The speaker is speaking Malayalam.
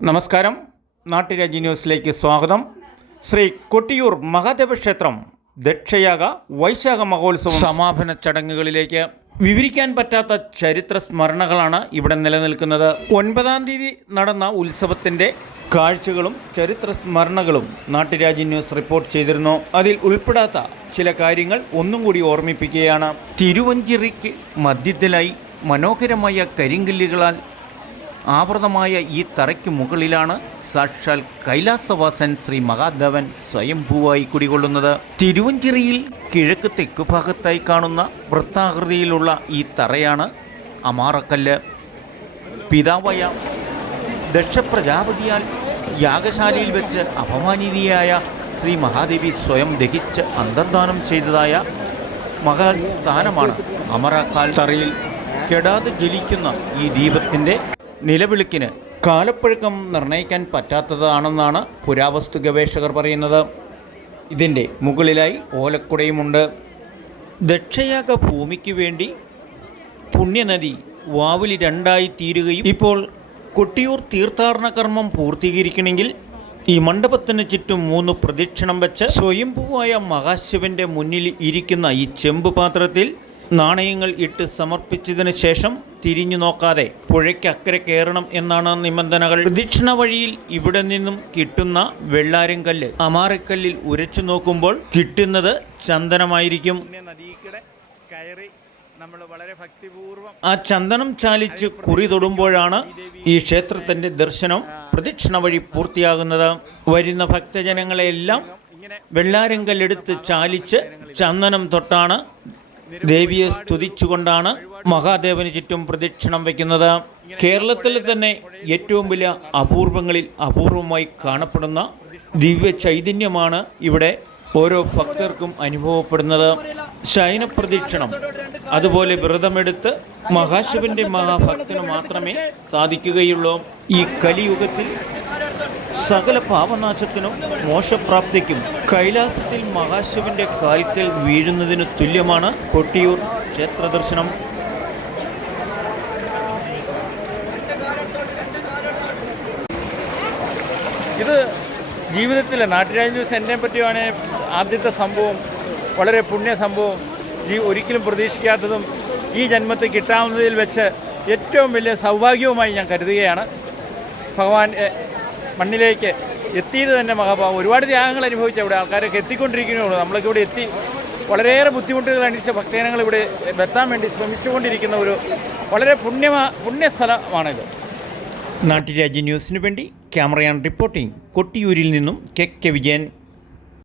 നമസ്കാരം. നാട്ടുരാജ്യ ന്യൂസിലേക്ക് സ്വാഗതം. ശ്രീ കൊട്ടിയൂർ മഹാദേവ ക്ഷേത്രം ദക്ഷയാഗ വൈശാഖ മഹോത്സവം സമാപന ചടങ്ങുകളിലേക്ക്. വിവരിക്കാൻ പറ്റാത്ത ചരിത്ര സ്മരണകളാണ് ഇവിടെ നിലനിൽക്കുന്നത്. 9-ാം തീയതി നടന്ന ഉത്സവത്തിൻ്റെ കാഴ്ചകളും ചരിത്ര സ്മരണകളും നാട്ടുരാജ്യ ന്യൂസ് റിപ്പോർട്ട് ചെയ്തിരുന്നു. അതിൽ ഉൾപ്പെടാത്ത ചില കാര്യങ്ങൾ ഒന്നും കൂടി ഓർമ്മിപ്പിക്കുകയാണ്. തിരുവഞ്ചിറിക്ക് മധ്യത്തിലായി മനോഹരമായ കരിങ്കല്ലുകളാൽ ആവൃതമായ ഈ തറയ്ക്ക് മുകളിലാണ് സാക്ഷാൽ കൈലാസവാസൻ ശ്രീ മഹാദേവൻ സ്വയംഭൂവായി കുടികൊള്ളുന്നത്. തിരുവഞ്ചിറിയിൽ കിഴക്ക് തെക്കു ഭാഗത്തായി കാണുന്ന വൃത്താകൃതിയിലുള്ള ഈ തറയാണ് അമാറക്കല്ല്. പിതാവായ ദക്ഷപ്രജാപതിയാൽ യാഗശാലയിൽ വെച്ച് അപമാനിതയായ ശ്രീ മഹാദേവി സ്വയം ദഹിച്ച് അന്തർദാനം ചെയ്തതായ മഹാൽ സ്ഥാനമാണ് അമറക്കാൽ. തറയിൽ കെടാതെ ജ്വലിക്കുന്ന ഈ ദീപത്തിൻ്റെ നിലവിളിക്കിന് കാലപ്പഴക്കം നിർണ്ണയിക്കാൻ പറ്റാത്തതാണെന്നാണ് പുരാവസ്തു ഗവേഷകർ പറയുന്നത്. ഇതിൻ്റെ മുകളിലായി ഓലക്കുടയുമുണ്ട്. ദക്ഷയാഗ ഭൂമിക്ക് വേണ്ടി പുണ്യനദി വാവിലി 2ആയി തീരുകയും ഇപ്പോൾ കൊട്ടിയൂർ തീർത്ഥാടന കർമ്മം പൂർത്തീകരിക്കണമെങ്കിൽ ഈ മണ്ഡപത്തിന് ചുറ്റും 3 പ്രദക്ഷിണം വെച്ച് സ്വയംഭൂവായ മഹാശിവൻ്റെ മുന്നിൽ ഇരിക്കുന്ന ഈ ചെമ്പ് പാത്രത്തിൽ നാണയങ്ങൾ ഇട്ട് സമർപ്പിച്ചതിന് ശേഷം തിരിഞ്ഞു നോക്കാതെ പുഴയ്ക്കക്കരെ കയറണം എന്നാണ് നിബന്ധനകൾ. പ്രദക്ഷിണ വഴിയിൽ ഇവിടെ നിന്നും കിട്ടുന്ന വെള്ളാരം കല്ല് അമാറക്കല്ലിൽ ഉരച്ചു നോക്കുമ്പോൾ കിട്ടുന്നത് ചന്ദനമായിരിക്കും. ആ ചന്ദനം ചാലിച്ച് കുറി തൊടുമ്പോഴാണ് ഈ ക്ഷേത്രത്തിൻ്റെ ദർശനം പ്രദക്ഷിണ വഴി പൂർത്തിയാകുന്നത്. വരുന്ന ഭക്തജനങ്ങളെല്ലാം വെള്ളാരം കല്ലെടുത്ത് ചാലിച്ച് ചന്ദനം തൊട്ടാണ് ദേവിയെ സ്തുതിച്ചുകൊണ്ടാണ് മഹാദേവന് ചുറ്റും പ്രദക്ഷിണം വയ്ക്കുന്നത്. കേരളത്തിൽ തന്നെ ഏറ്റവും വലിയ അപൂർവങ്ങളിൽ അപൂർവമായി കാണപ്പെടുന്ന ദിവ്യ ചൈതന്യമാണ് ഇവിടെ ഓരോ ഭക്തർക്കും അനുഭവപ്പെടുന്നത്. ശയനപ്രദക്ഷിണം അതുപോലെ വ്രതമെടുത്ത് മഹാശിവന്റെ മഹാഭക്തന് മാത്രമേ സാധിക്കുകയുള്ളൂ. ഈ കലിയുഗത്തിൽ സകല പാപനാശത്തിനും മോക്ഷപ്രാപ്തിക്കും കൈലാസത്തിൽ മഹാശിവന്റെ കാൽക്കൽ വീഴുന്നതിന് തുല്യമാണ് കൊട്ടിയൂർ ക്ഷേത്ര ദർശനം. ഇത് ജീവിതത്തിലെ നാട്ടുരാജ്യ ന്യൂസ് എന്നെ പറ്റിയാണ് ആദ്യത്തെ സംഭവം. വളരെ പുണ്യ സംഭവം, ഒരിക്കലും പ്രതീക്ഷിക്കാത്തതും ഈ ജന്മത്തിൽ കിട്ടാവുന്നതിൽ വെച്ച് ഏറ്റവും വലിയ സൗഭാഗ്യവുമായി ഞാൻ കരുതുകയാണ്. ഭഗവാൻ മണ്ണിലേക്ക് എത്തിയത് തന്നെ മഹാഭാവം. ഒരുപാട് ത്യാഗങ്ങൾ അനുഭവിച്ച ഇവിടെ ആൾക്കാരൊക്കെ എത്തിക്കൊണ്ടിരിക്കുന്നതുള്ളൂ. നമ്മളൊക്കെ ഇവിടെ എത്തി വളരെയേറെ ബുദ്ധിമുട്ടുകൾ അനുഭവിച്ച ഭക്തജനങ്ങൾ ഇവിടെ എത്താൻ വേണ്ടി ശ്രമിച്ചുകൊണ്ടിരിക്കുന്ന ഒരു വളരെ പുണ്യ സ്ഥലമാണിത്. നാട്ടുരാജ്യ ന്യൂസിനു വേണ്ടി ക്യാമറയാൻ റിപ്പോർട്ടിംഗ് കൊട്ടിയൂരിൽ നിന്നും കെ വിജയൻ.